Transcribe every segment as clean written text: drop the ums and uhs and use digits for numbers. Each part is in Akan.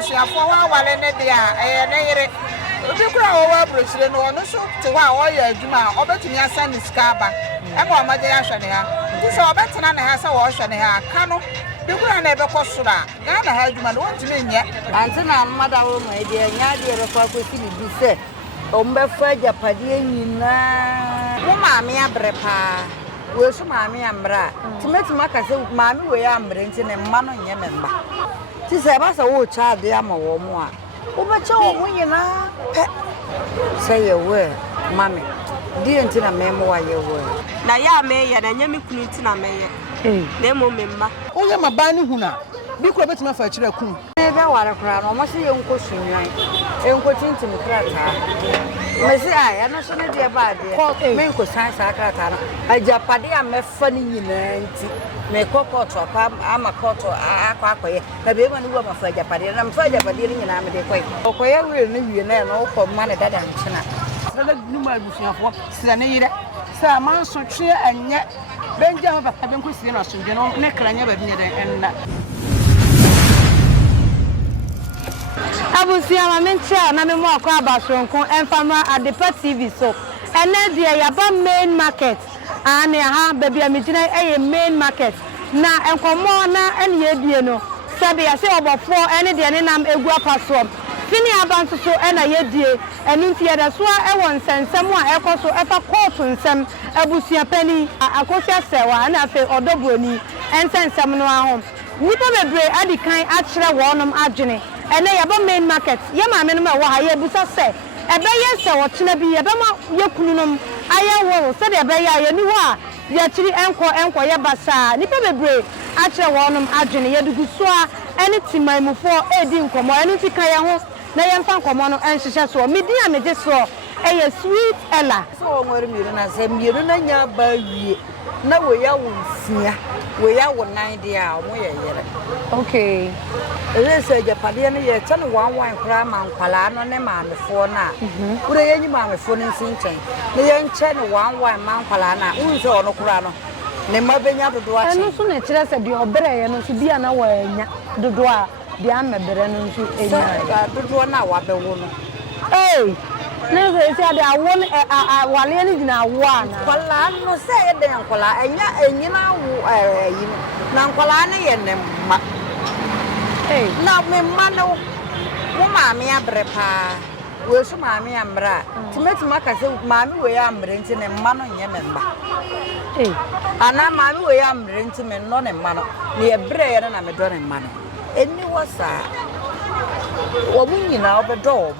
abusuafo wa wale ne dia ne yere obi kura wo wa brosire no no so te wa o ya adwuma obetumi asa ne sika ba e ma o ma je ya hwe ne ha ti so obetena ne ha sa wo hwe ne ha aka no bi kura na ebe kosura ga na ha adwuma no wontumi nye ante na mmada wo ma ide nya de re kwa kwesi bi se o mbefa japade nyina wo maame abrepa we so maame amra timetima ka se maame we amre nti ne mma no nye memba ti se ba sa wo cha de ama wo mo a wo be che wo nyina pe se ye we mame di nti na memo wa ye we na ya me ye na nyame kunu nti na me ye na mo memma wo ye maban ni huna bi ko betima fa kire kun e be ware kra no mo se ye nko sunwan e nko tintim krata mesi aya no so ne de ba de me nko san sa krata no ajapade a mefa ni nyina nti me kokoto pa ama koto akwakoye na be ma ni wo mafa ajapade na mafa ajapade ni nyina me de koy okoye we ne wie na no ko ma ne dada nchina sala ni ma busuafo sira ne yire sa man so twe anye benja ho papa ben ko sire no so de no ne kranya ba bi ne den enna abusia ma mencha na me mo akwa abasronko enfama adepa TV so ene de yaba main market ane ha baby amigina eye main market na enkomo na ene yedie no sabe ya se obofo ene de ne nam egu apaso fini abanso so ena yedie enu nti yeda so e won sensem a ekoso efa court nsem abusia pani Akosua Serwaa na afi odobroni ensensem no ahom nipa bebre adikan akire wonom adwene ene yaba main market ye ma me no ma wa ha ye busa se ebe ye se wo kina bi ye be ma ye kununom aye wo se de ebe ye ni ho a ye kiri enko ye basa nipa bebre akire wonom adwene ye dugu so a ene timaimufo edi nkomo ene ti kan ye ho na ye mfa nkomo no enhihye so medi a meje so eye sweet ella so ngori miru na se miru na nya ba wie na wo ya wo nsia wo ya wo nan dia o mo ye yere okay ele se japade ne ye tane wan kra ma nkwala no ne maamefo na ure ye nyi maamefo ne nsinchen ne ye nche ne wan ma nkwala na unse ono kra no ne ma benya dodo a eno so ne kire se de obere ye no so bia na wa anya dodo a bia mebere no nso enya dodo na wa be wo no na se ade awon wale ni gina awo na kwala no se ye de nkwala enya enyina awo yi na nkwala ne ye ne ma na me ma no wo maame abrepa we so maame amra timetima ka se maame we amre nti ne ma no nye me mba ana maame we amre nti me no ne ma no ne ye bre ye na me do ne ma no eni wasa wo munyina obedo wo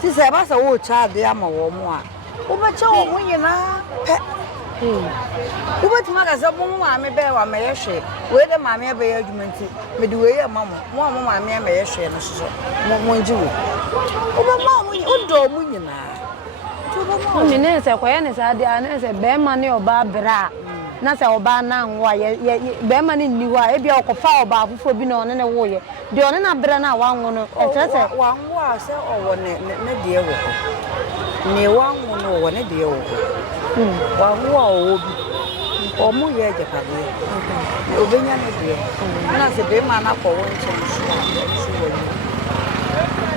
ti se ba sa wo cha de ama wo mu a wo be cha wo munyina pe wo be tuma ka se mo maame be wa me ye hwe we de maame be ye adwumanti me de we ye mamo mo maame me ye hwe no so mo nji wo be ma wo do munyina to be ma ni ne se ko ye ne sa de ane se be ma ne oba bra na se oba na nwa ye be ma ni ni wa e bia okofa oba afufo bi na one ne wo ye de one na bra na wa nwo no e tere se wa nwa se owo ne de wo ne wa nwo no wo ne de wo wa nwa owo bi o mu ye je pa bi obenya ne de na se be ma na ko wo nche so wo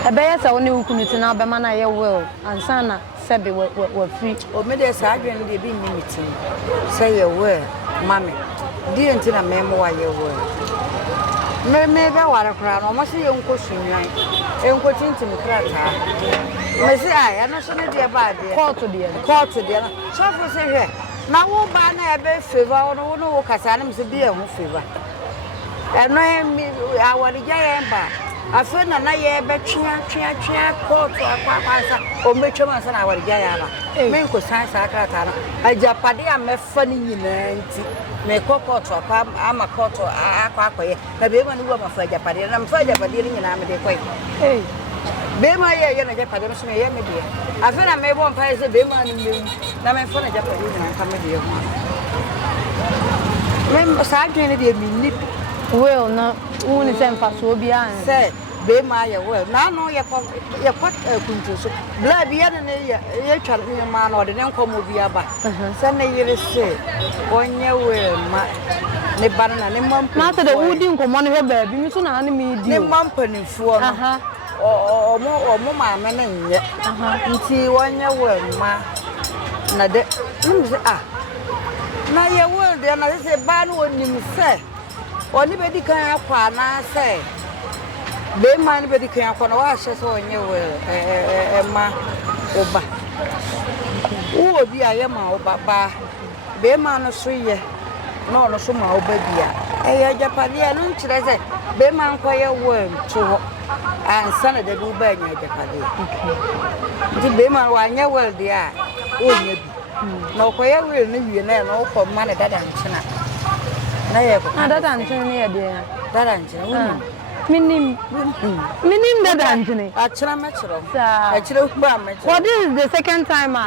ebe ye se wo ne ukunuti na be ma na ye will ansana sebe we free o me de sa adwen de bi ni meeting say ye we mame di enti na memo wa ye we me be ware kra no mo se ye nko sunwan enko tintim krata me se aya no so ne de ba de court de na so for se hwe na wo ba na ebe favor no wo kasa na me se bi e ho favor eno mi awari ja ye ba afa na ye be twia court akwasa o metwema sa na awari ja ya ba me nko san sa krata no ajapade a mefa ni nyina nti me kokoto pa ama koto akwakoye na be ma ni wo mafa ajapade na mafa ajapade ni nyina me de koy be ma ye na ajapade no so me ye me de afa na me bo mfa se be ma ni me na me fa na ajapade ni nka me de ho me sa adwene de mi ni well na uni se mfa so bia se be ma ye well na no ye kwa kuntu so bla bia ne ye twa ne ma no de ne nkomo bia ba se ne yire se onye well ma ne ba na ne mam Master the woody nkomo no he baabi mi so na me di ne mam panifuo no omo ma me ne nye nti wonye wema na de nimse na ye wo de na se ba no onim se oni be di kan akwa na se be man be di kan akwa na wa hye so onye wo ma oba wo bi aye ma oba ba be man no so ye na ono so ma oba bia eye japade no nkire se be man koye wo nto ansa na de bi ba nya japade nti be man wa nya wo de a onya bi na okoye wo ne wie na na okọ ma ne dada nchina na ye ko dada nchina ne ye de dada nchina woni minim dada nchina achira me chiro achira ba me chiro what is the second time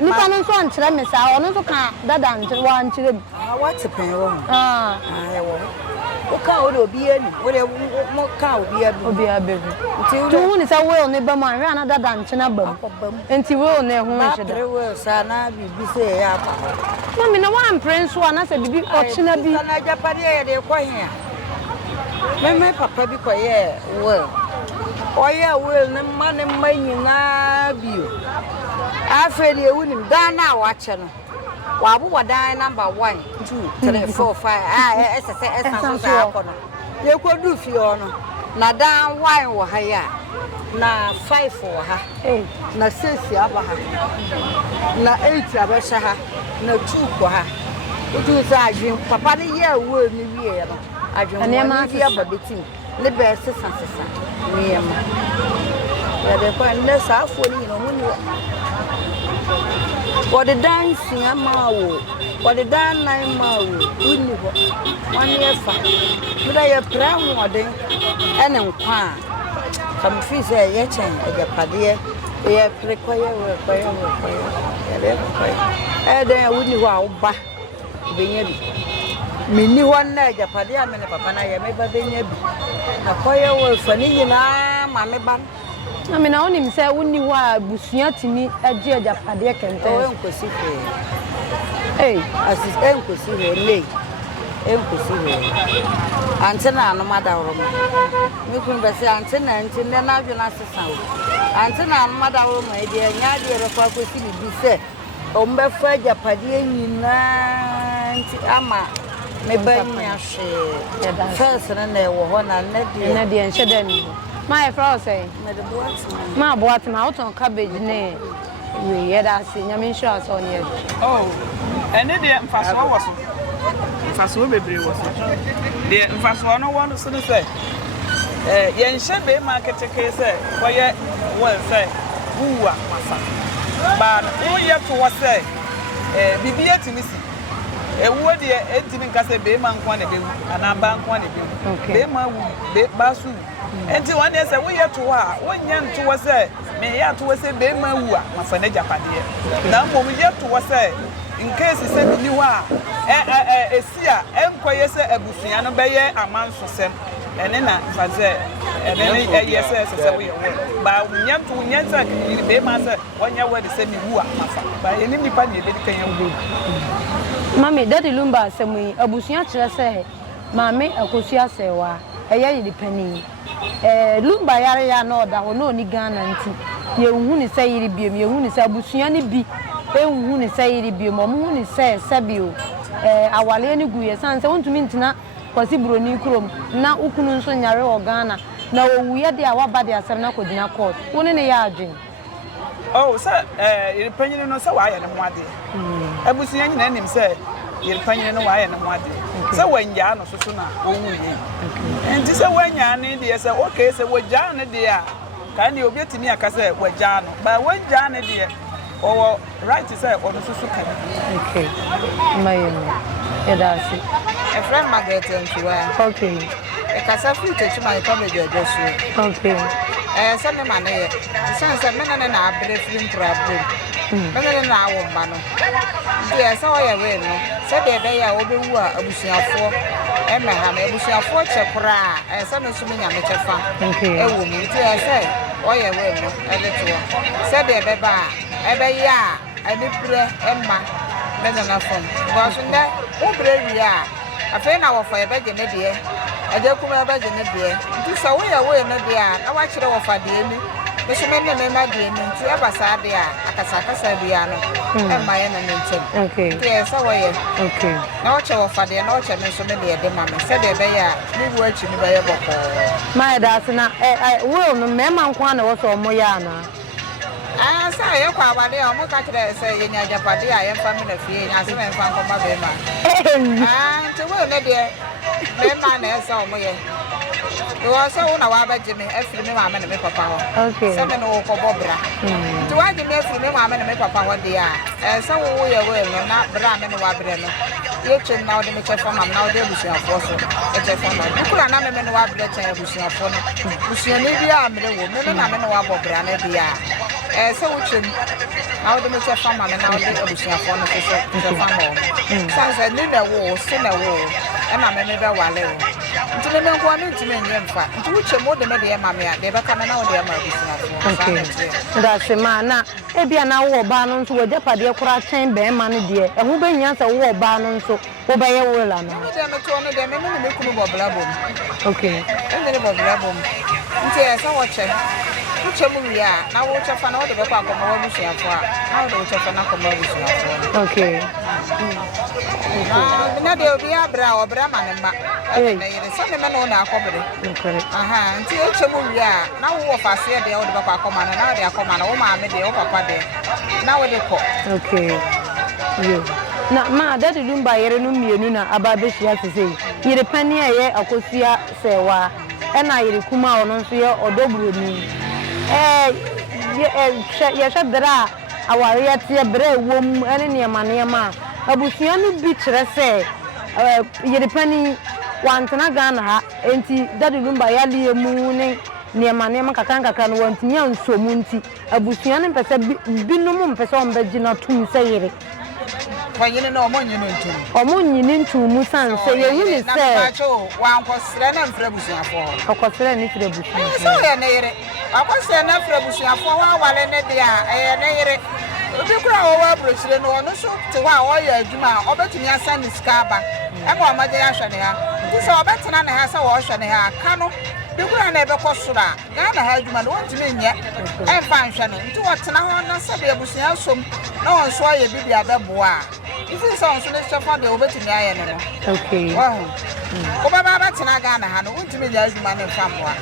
nipa no so anchira me sa ono so ka dada nchina wa anchira bi what pen wo ye wo o ka o obi ani wo de mo ka obi abebu nti wo ni sa wo ne ba ma hwe ana dada nchina bam nti wo ne ho nhweda ba wo sa na bibi se ya ba mami na wa prince wa na se bibi ochina bi na japade ye de ko hia me papa bi ko ye wo oye wo ne ma nyina bio afa de wunim dan na wa che no wa bu wadan number 1 2 3 4 5 esa so akono ye ko du fi ono na dan 1 wo ha ya na 5 wo ha na 6 aba ha na 8 aba sha ha na 2 ko ha otu sa adwin papa ne ye wo ni wie no adwin ne bi aba betim ne be sesa ne ma ya de ko ne sa afo ni no mu what the dancing amawo what the dan nine mawo uni ho one year fa muda ye pra hoden ene nkwa kam fi say ye chen ajapade ye prekoye ya de koye den uni ho a oba benya bi mini ho na ajapade a me ne papa na ye me ba benya bi na koye wo fa ni nyina ma me ba na me na onim se wonni ho a busua timi agi ajapade kente o enkosi fe asis enkosi he lei enkosi he antena no madawro me kun be se antena ntene na adwena sesa o antena no madawro ma e de nya de re kwa kosi bi se o mbe fa ajapade nyina nti ama me ba nya hwe first na e wo ho na ne de enhede ni my friend say ma boat ma out on cabbage ne we ye da se nyame nsure so ne ene de mfaso wo so mfaso bebre wo so de mfaso no wo no so say ye nhye be market ke say koye wo say wuwa masa ba wo ye to wo say bibia timisi ewo de etimi nka say be man kwa na be ana ba nkwa na be be ma wu be basu enti one say we ye to ha wonya nto wo say me ya to wo say be ma wu a mafa na japade na mbom ye to wo say in case say bi ni ho a esia enkoye say abusuya no be ye amanso sem ene na faze ene ye say we ba wonya nto wonya say be ma say wonya we de say mi wu a mafa ba eni nipa ne be kan ya wu mami daddy lumba asemu abusuya kire say mami Akosua Serwaa eye yidi pani lumba yare ya na oda ho no ni Ghana nti ye hu ni say yiri biem ye hu ni say abusuya ni bi hu ni say yiri biem mo hu ni say sabio awale ni guye san say wontumi ntina kwasi broni krom na ukunu nso nyare o Ghana na owuye de awaba de asem na kodina court woni ne ya adwen sir yiri panyin no say wa ya ne mo ade abusuya nyina nim say yiri panyin no wa ya ne mo ade say wanja no so na owuye enti say wanya ne de say okay say wanja ne de a kan de obietimi aka say wanja no ba wanja ne de o right say ono so kan okay mayemi edasi a friend Margaret Ntua okay kasa fit to my college address okay send me money say me na abre film problem me na awo ma no dia say o ye we no say de be ya obewu a abusuafo me ha me abusuafo chekura say no so me nya me chefa ewo mu dia say o ye we no de to say de be ba ebe ya ani pure emma me na fom but nda o bre wi a afei na wofa ye beje ne de ade kuma beje ne de nti so wo ye we no de a na wa kire wofa de ni me so me ne ma de ni nti e ba sa de a akasa bia no e ma ye na ntem okay nti so wo ye okay na wo kire wofa de na wo kire me so me de ma me se de be ya ni wo achi ni be ye boko my that's na will no me man kwa na wo so mo ya na sa ye kwa wale o mo ka kire se ye nya japade a ye fa me na fie nya se me fa nkoma be ma nti wo ne de me ma na esa o mo ye wo so wo na wa ba jimi afiri me ma me na me papa ho okay se me no wo ko bobra nti wa jimi afiri me ma me na me papa ho de a se wo ye we no na bra me no wa bre no ye chen na wo de me chefa ma na wo de busu afo so e chefa ma kura na me no wa bre chen busu afo no busu ni bi a me wo me na me no wa bobra na bi a so wo chen na wo de me chefa ma na wo de busu afo no so chefa mo sanse ni na wo se na wo e na me be wale wo nti me nko na ntime nye mfa nti wo che mo de me de ma me a de be ka me na wo de ma busu afo okay that's ma na e bia na wo ba no nso wo japade kura chen be ma no de e ho be nya se wo ba no nso wo be ye wo la na me de me to no de me kunu bobla bom okay e me bobla bom nti e so wo che uche mu wi a na wo chefa na wo de be kwa akoma wo busu afo a na wo de wo chefa na akoma wo busu afo okay na de obi abra obra ma ne ma na yire so me na wo na akobere okay aha nti uche mu wi a na wo wo fase de wo de be kwa akoma na wo de akoma na wo ma me de wo papa de na wo de ko okay yo na ma daddy lumba yere no mienu na aba be hia sesei yire pani eye Akosua Serwaa na yire kuma ono nso ye odoburo ni ye shadra aware ya tie bre wom ene ne ma abusua no bi kire se yire pani wantana Ghana ha enti daddy lumba ya lie mu ne ma kakanga no wantinya nsomu nti abusua no mpese binum mpese ombegina tum se yire kwanyine na omonyine ntum omonyine ntum mu san se ye huni se na cho wa nkosere na mfra busuafo okosere ni fira busuafo so ye ne yire akosere na mfra busuafo wa wale ne dia ne yire obi kura wo wa brochire no ono so te wa wo ya adwuma obetumi asa ni skaba e ma omaje ya hwe ne ha ti so obetena ne ha se wo hwe ne ha ka no bi kura na ebe kosura Ghana ha adwuma no wontumi nye e fa nhwe no nti wotena ho na se be abusua som na won so aye bibia beboa ifi so nso ne chefa de obetumi aye ne no okay wow obaba betena Ghana ha no wontumi nya adwuma ne fa moa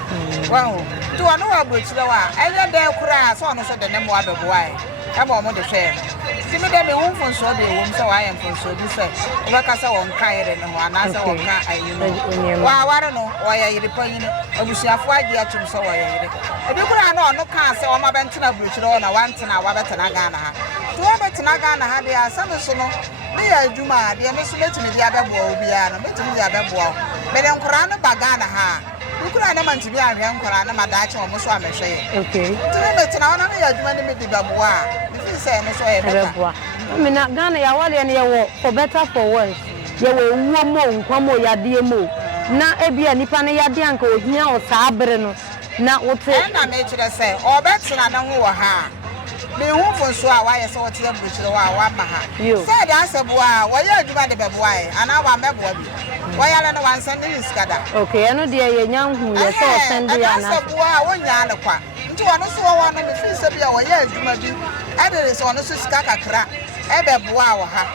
wow nti wono wa brochire wa eye de kura so ono so de ne mo abeboa aba omo de hwe ti me de me wo mfonso de wo mse wa ye mfonso bi se obaka se won ka yire ne ho ana se won ka ayi no wa ware no wa ya yire panyin abusuafo agi a chum so wa ya yire ebi kura na ono ka se o ma bentena brochire o na wantena wa betena Ghana ha to wa betena Ghana ha de asame so no me ya adwuma de me so betumi de abeboa obi a no betumi de abeboa me de nkora no ba Ghana ha ukura na mantimi ahwe nkora na madaache o mo so amehwe okay to me betena ona me ya adwuma ne me de baboa me say no so e beboa me na Ghana ya wale ne ye wo for better for worse ye wo wuo mo nkwamo yade mo na ebia nipa ne yade anka ohia o saa bere no na wote na me kire say o betena na ho wo ha me hu fonso a wa ye so wote abruchire wa ma ha say da aseboa wo ye adwuma de beboa e ana wa meboa bi wo yale no wan send you skada okay eno de ye nyanhu ye so send ya na aseboa wo nya ne kwa nti wono so wo no me fi se bia wo ye adwuma bi edere so wono so sika kakra ebeboa wo ha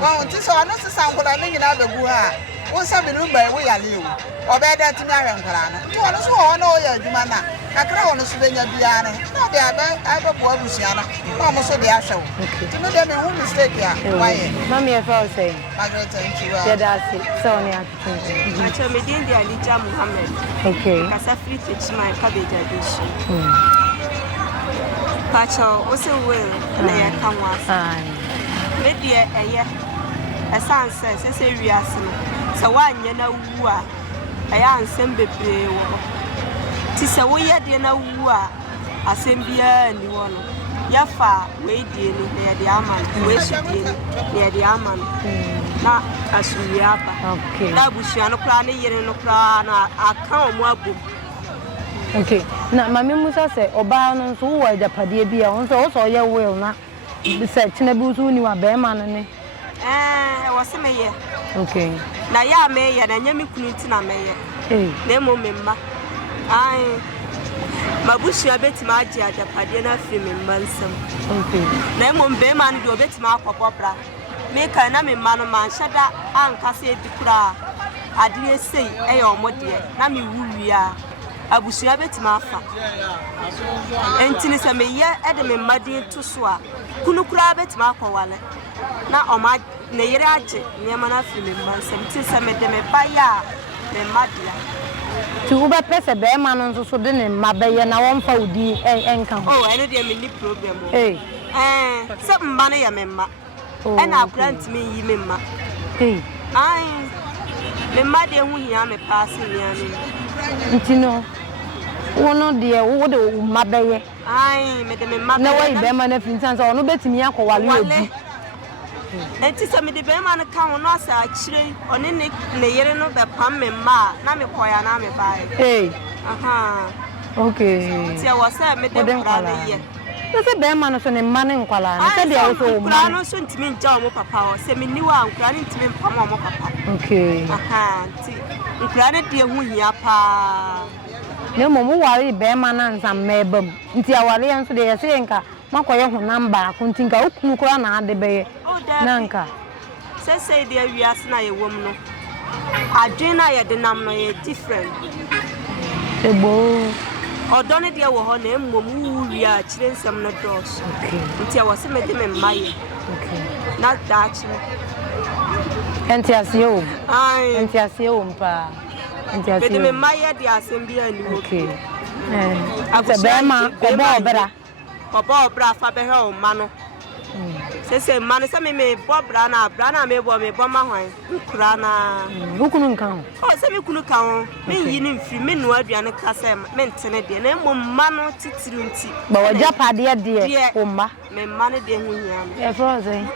wo nti so wono so sankola ne nyina begu ha wo sabi lumba wo yale o obeda timi ahwe nkora no nti wono so wo no ye adwuma na kakra wono so benya bia ne na de abeboa busia na na mo so de ahwe wo nti me de me hu mistake ya why mami e fa o say Margaret nchiwa ya dasi so ni atutu Macho medindi Alija Muhammad. okay Kasa free teach my cabbage dish. Pacho ose well na ya kanwa. Me de eye. Esan se wiase no. Se wanye na wu a aya ansem bebre wo. Ti se wo ye de na wu a asem bia ni wo no. Ya fa we die ni ya de aman. We shi die ya de aman. Na asuriapa okay na busua no kra ne yere no kra na aka omo abom okay na mami musa se oba no nso wo ajapade bia won so ye will na se china bi so ni wa be ma no ne wo se me ye Okay. Na ya me ya na nyame kunu ti na me ye. Na mo memma. Ai. Mabusua betima agi ajapade na fi memma nsam. Okay. Na mo be ma no de obetima akopopra. Me kan na memma no man hyeda anka se edikura. Ade esei e ya omode na me wuwi a abusua betima afa. Entini se me ye e de memma din to so a kunu kura betima akwale. Na oma na yere age niema na fi memma nsam ti se me de me ba ya memma dia. Ti uba pese be ma no so de ne ma be ye na won fa udi enka ho. Oh, ene de me ni problem o. Se mma na ya memma. E na grant me yi memma. Ai. Memma de hu hia me pass ni ani. Ntino. Wono de wo de ma be ye. Ai, me de memma. Na wa be ma na fintan so ono betimi akowale obi. Enti se me de be ma na ka ho no asa akire one ne yere no be pam memma na me koya na me bae. Aha. Okay. Ti wa se me de kura na ye. Se be ma no so ne ma ne nkwala na se de wo so ma. Kura no so ntimi nja o mo papa o se me niwa nkura ne ntimi mpam o mo papa. Okay. Aha, ti nkura ne de hu hia pa. Ne mo mu ware be ma na nsam mebam. Nti aware yan so de ye se nka makoye ho namba kuntinka okunu kura na ade be ye. Nanka. Say the areas na ye woman. Adwena ye de nam no ye different. Ebo. Odone de wo ho na emmom wi a kire nsem no dos. Okay. Nti wo se me de me maye. Okay. Na dachi. Enti asio. Ai. Enti asio mpa. Enti asio. Me de me maye de asem bia ni wo. Okay. Be ma obo obra. Obo obra fa be he o ma no. Se man se me bobra na me bo ma hwan kura na bukunu nkan o se me kunu kan me yi ni mfiri me no aduane ka se me ntene de na mo ma no titiri nti ba waja pade de o ma me ma ne de hu hia e frozen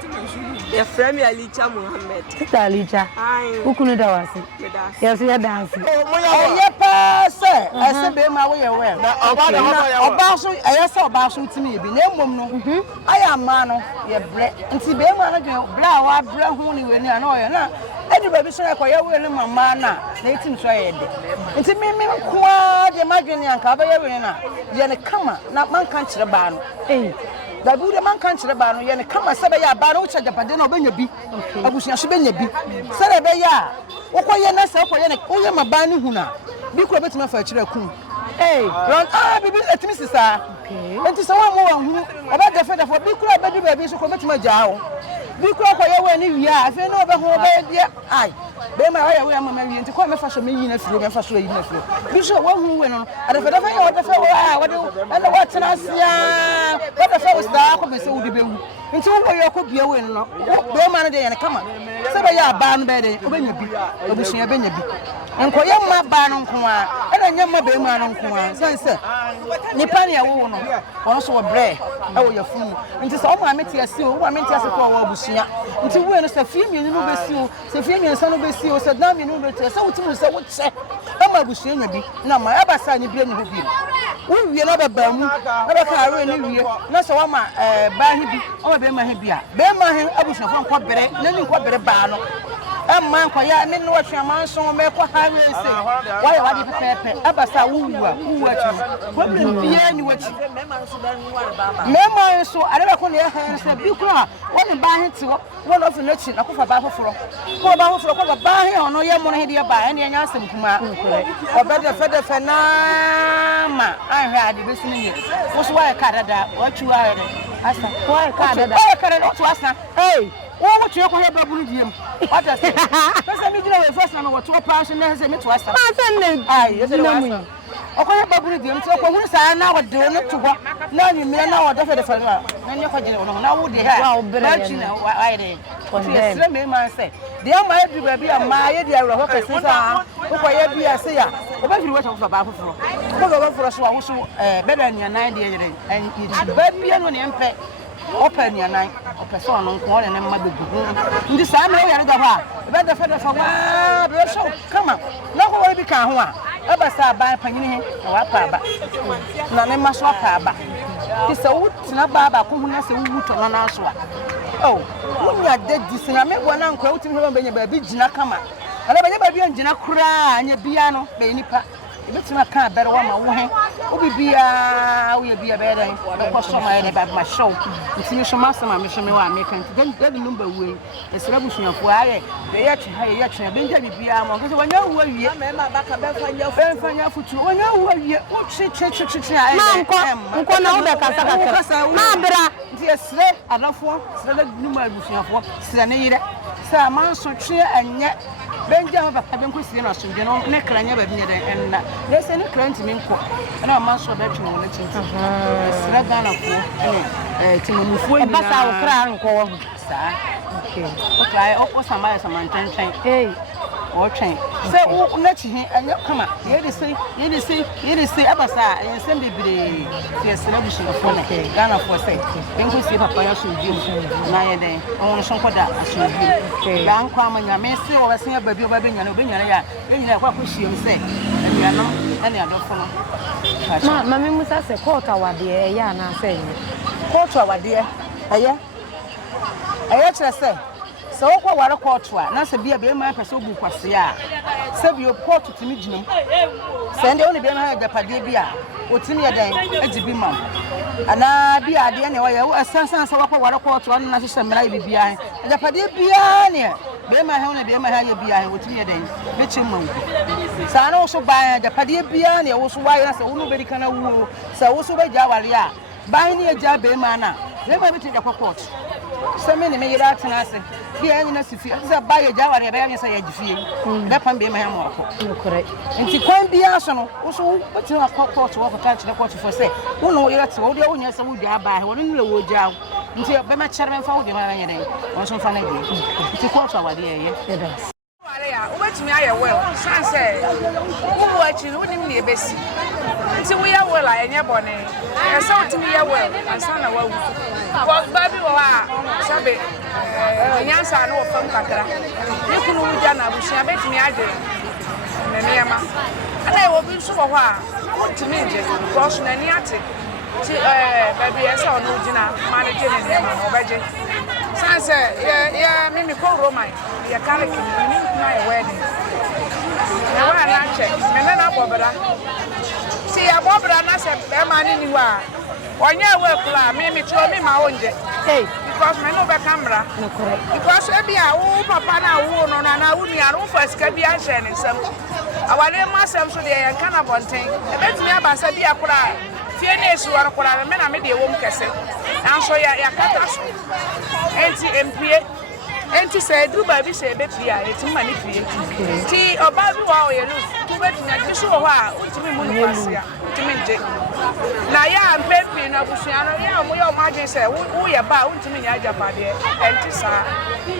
e frame Alicha Muhammad tita Alicha bukunu da wasi yes ya dance ye pa se be ma wo ye we oba so eye se oba so timi bi na emom no aya ma no ye bre nti be ma no de bra wa bre hu ni we ni ana oye na edi ba bi so e koye we ni mama na etim so ye de nti mi kwa de madwene anka ba ye we na ye ne kama na man kan kire ba no da bu de man kan kire ba no ye ne kama se be ya ba no ucha japade na obenya bi abusuya so benya bi se le be ya wo koye na se koye na wo ye maba ni hu na bi ko betima fa kire kun run bibi etimi sisa enti so wa mo wa hu oba de fe bi kura be du be so ko betima ja ho bi kura koye we ni wi a afi na obe ho be dia ai be ma wa ye we mama wi enti ko me fa so me yi na firo me fa so yi na firo bi so wa hu we no ade fe ye wa de fe wa wa de and what na sia wa de fe sta ko be se wo de be wu enti wo ye ko bia we no be ma no de ye na kama se be ya ba no be de obenya bi obusuya benya bi enko ye ma ba no nko a ena nya ma be ma no nko a sense nipa ne wo no ono so wo bre e wo ye funu nti se o ma meti ase o ma meti ase ko wo abusuya nti wo no se fie mi no be si o se fie mi nsa no be si o se dan mi no be ti se wo ti mu se wo che e ma abusuya nya bi na ma e ba sa ni bi ni ho bi wo wie no be ba mu e be ka aro ni wie na se wo ma ba hi bi o ma be ma hi bi a be ma hi abusuya fo nko bere na ni nko bere ba no man ko ya me no atwa man so me ko ha we se wa ya wa di pepe abasa wuwa chi problem bia ni wachi me man so are ba ko ne ha se bi ko a woni ba he ti wo no fi na chi na ko fa ba foforo ko ba foforo ko ba he ono ye mo no he de ba ene nya asem kuma obede fe na ma an ha de be sini ye wo so wa ya ka dada wa chi wa ya asa wa ya ka dada wa ka dada to asa what you call your babu diem? What does it? Because I mean, first time I was to pass and there's a middle. I know. Okay, babu diem. So, who is I now doing it to what? Now you may know what the fellow. Then you're going to know what they have. But you know what I did. Let me say, the might be baby a my dear rock as who I be a sayer. About you wait for Babu for. Go for us also better than your 90 and it's baby and impact. Open your night, a person on call and mother. This time, I got a better feather for one. So come on, no way become one. Ever saw by Panini or Paba. None must walk Paba. It's a wood, not Baba, who has a wood on an answer. Oh, when you are dead, this and I make one uncle to me when you baby Gina come. And I never be on Gina cry and your piano, Benipa. It's my car better one. Will be a better customer about my show. It's in your master, my mission. I'm making then the number way. The celebration of why they actually Benjamin Piano. When you are back about your friend for your future. When you are what church, yes, I love one. So the number of what Sanida. Saman so cheer and yet. Benjamin having Christian or something, neck and never near and there's any client in Minko, and I'm also betting on it. Slagana for Timothy, and that's our crown call. Okay, okay, I somebody some intention. Hey, or train. So, let you and you come up. You say, Abasa, and send me the celebration of one Ghana for say. Then we see Papa should do Naya on some for that. Okay, young Kwame, I may say, or I say, baby, and Obinia, then you have what she say, and you are not any other follow. Mammy must say, quarter our dear, Yana saying, quarter our dear, I actually say. So what water quarter, not to be a beer man for so good was ya. Save your port to meet me. Send only beer the Padibia, or Timmy a day, a be mum. And I be at the end way, a sense of water quarter, one national maybe behind. The Padibia near. Be my honey, be my honey behind with me a day, bitch moon. So I also buy the Padibia near was why I said, nobody can woo. So also by Javalia. Buy near Jabbe Mana. They might take a court. So many may rat and answer. Here, you know, if you buy a Java, I say, I feel that can be my hammer. Correct. And she can't be arsenal. Also, but you are court to walk a touch the court for say. Who know you're to all the owners who are by one in the wood job until Bema Chairman found the man or some funny. It's a quarter of a year. What's me? I will. Son say, who watch you wouldn't be a best. Until we are well, I am your bonnet. I saw to me a well, and son of well, Baby, Sabe, Yansa, I know from Kakara. You can move down, I wish I bet me I did. And I will be so far. What to me, because Naniati. Baby, I saw no dinner, managing him or budget. Sansa, yeah, Mimi call Roman, the Academy, my wedding. Now I check, and then I'm Bobra. See, I'm Bobra, and I said, man, anywhere. When you work, Mimi told me my own day. Hey, because I know the camera. Because maybe I will Papa now, and I wouldn't know first can be answering some. I want to myself so they can have one thing. Let me have a sadia cry. Fiennes who are crying, and I made a woman cassette. And so ya catastrophe. Anti-MP. And to say, do baby say, baby, it's money for you. See, about you all you to wait in a show while, to me, Munia, to me, Jake. Now, yeah, I'm paying up with Siano, yeah, we all imagine say, we are bound to me, Japadia, and to say,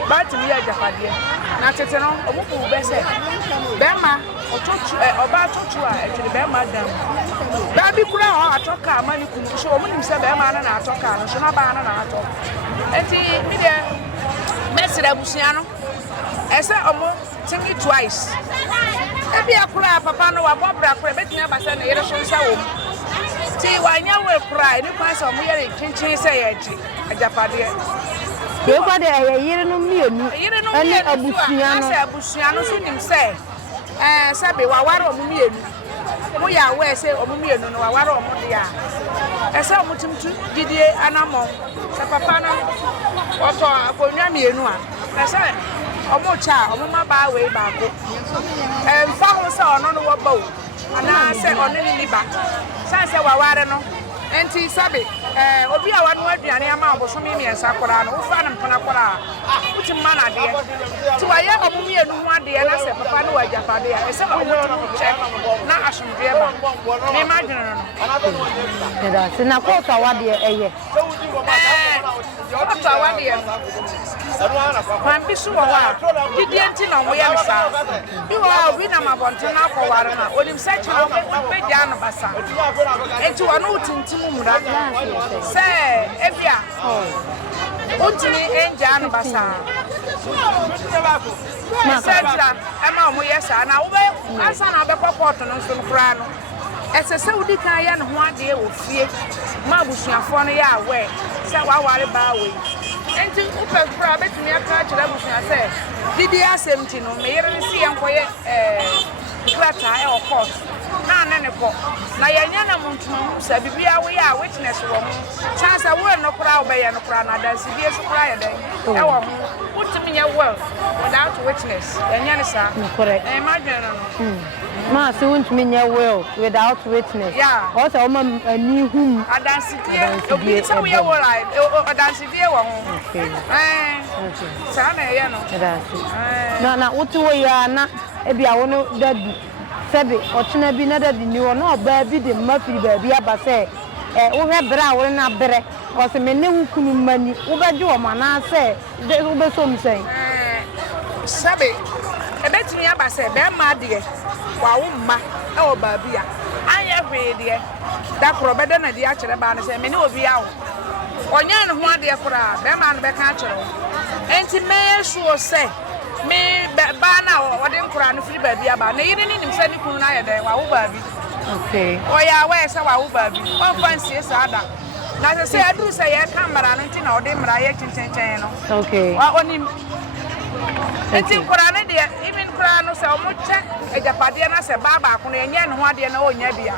but to me, Japadia. Now, to tell on a woman, Bessie, Bema, or about to actually, Bema down. Baby, Kura, I talk our money, so when you say Bema and I talk, and so not ban and I talk. And me Messi Busiano, I said, tell me twice. Maybe I cry, Papa, no, I won't break, but never send a relation. See, why you will cry, you pass on me, and say, a Japadia. You got a year no me, you don't know, Busiano, see him say, Sabi, Wawaro, me. We are where say, or me, no, Wawaro, Modia. I saw Mutum to Didier Anamo, Sapapana, or Ponyami, no. I said, Omocha, Omama Baway back. And found saw on the boat, and I said, on any back. Sansa Wawarano, and T. Sabi, Obia one word, and Yama was from me and Sakura, who found him Panapora. Put him man idea. To a young woman and one day, and I said, Papa, no, Japadia. I said, I want to check. Now I should be able to imagine. And I thought I want a year. What's our idea? I'm Bissua. You didn't know we are sad. You are winning my Bontana for Warana, or in such a way down of Bassa. And to an old Timura. Say, Evia. Untini and Jan Bassa. Emma, yes, and I saw another port on some crown. As a Saudi Kayan, 1 day will fear Mabusia for a year away. So I worry about it. enti upe kura betumi aka kyerɛ busua sɛ didi asɛm ti no me yere ne si yɛnkɔyɛ krata e o court na ne kɔ na yɛnya na montum sɛ bibia wo ya witness wɔ ho chance wo no kura wo bɛyɛ no kura na dansi bi so kura yɛ dɛn e wɔ ho wotumi nyɛ well without witness yɛnya ne saa imagine no ma se wontumi nyɛ well without witness ɔsɛ ɔma ani hum adansi die obi sɛ wo yɛ well adansi die wɔ ho saa na yɛ no na wote wo ya na ebia wo no dadu sɛbi ɔkyena bi na dadi ni wɔ na ɔbaa bi de mma firi baabi aba sɛ wohwɛ berɛ a wore na berɛ ɔsɛ me ne wo kunu mani wobɛgye wɔ ma na sɛ wobɛsom sɛn sɛbi ebetumi aba sɛ bɛrima deɛ wa wo mma ɛwɔ baabi a anyɛ hwee deɛ da korɔ bɛda na de akyerɛ baa no sɛ me ne obi awo ɔnyɛ ne ho adeɛ koraa bɛrima no bɛka akyerɛ wo enti mɛyɛ sure sɛ me ba na ɔde nkora no firi baabi aba na yiri ne nim sɛ ne kunu na yɛ dɛn wa wo baabi ɔyɛ awɛ sɛ wa wo baabi ɔmfa nsie saa da na sɛ aduru sɛ yɛ kamera no nti na ɔde mmara yɛ kyenkyɛnkyɛn no wa onim enti nkora no deɛ even nkora no sɛ ɔmo kyɛ agyapadeɛ na sɛ baa baako no ɛnyɛ ne ho adeɛ na ɔnya bi a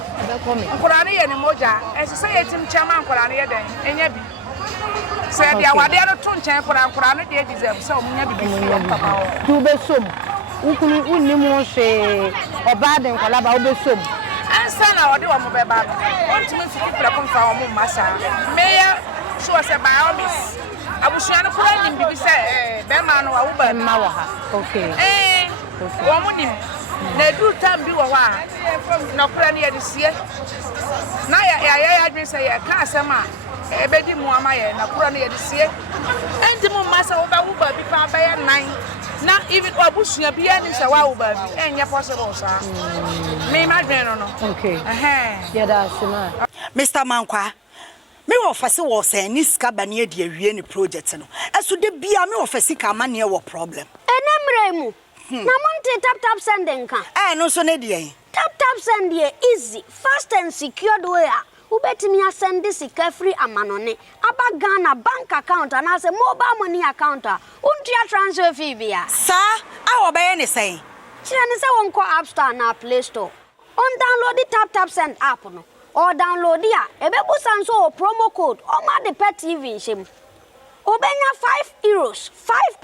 nkora no yɛ ne mogya ɛsɛ sɛ yɛtim kyɛma nkora no yɛ dɛn ɛnya bi sɛ dia wade no to nkyɛn kora no de deserve sɛ omunya bibi fi papa tu besom ukunu unnim ho hwe oba de nkwala ba obesom ansa na ɔde wɔ mo bɛba no ɔntumi fi prɛko mfa wɔ mo masa meya so sɛ biomis abusua no kora nim bibi sɛ bɛma no awo ba ma wɔ ha wɔ mo nim na edu tam bi wɔ hɔ a na kora ne yɛ de sie na yɛ adwen sɛ yɛ ka asɛm a ebedi mu ama ye na kura no ye de sie enti mu masa wo ba wo ba bi pa ba ye nan na even obusua bi ani se wa wo ba bi enye possible sa me imagine no yeah that's it Mr. Mankwa me wo fase wo se ni sika ba ne de awie ni project no eso de bia me wo fase ka ma ne wo problem enemre mu na monte tap sending ka no so ne de tap send ye easy fast and secured way ubetimi asend sika free amanone aba Ghana bank account and as a mobile money account untia transfer fee bia sa a obeye ne sen kire ne se wonko app store na play store on download the tap send app no or download ya ebebu sanso promo code o ma de pet TV nshim obenya €5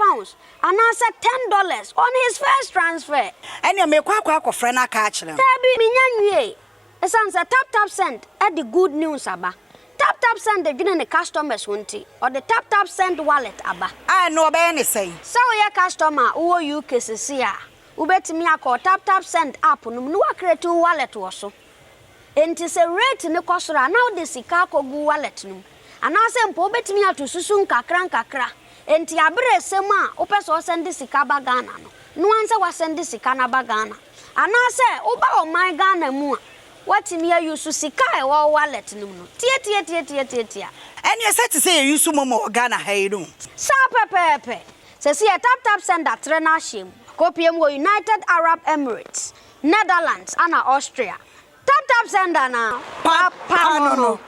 £5 and answer $10 on his first transfer ene me kwa akofre na ka akire tabi minyanwie esan sa tap send at the good news aba tap send the gene customers wonti or the tap send wallet aba no obey ne say so your customer wo UK sisi a ubetimi akọ tap send app no no create wallet wo so enti se rate ne kosora now the sika kogu wallet no anase mpo ubetimi atosusu nkakra enti abre sem a opeso send sika ba Ghana no anse wa send sika na ba Ghana anase uba o my Ghana mu what me use sika e wo wallet no tie and you said to say you use momo Ghana hayru sa pepepe se si tap send that trena shim kopiem wo United Arab Emirates Netherlands and Austria tap send na papa no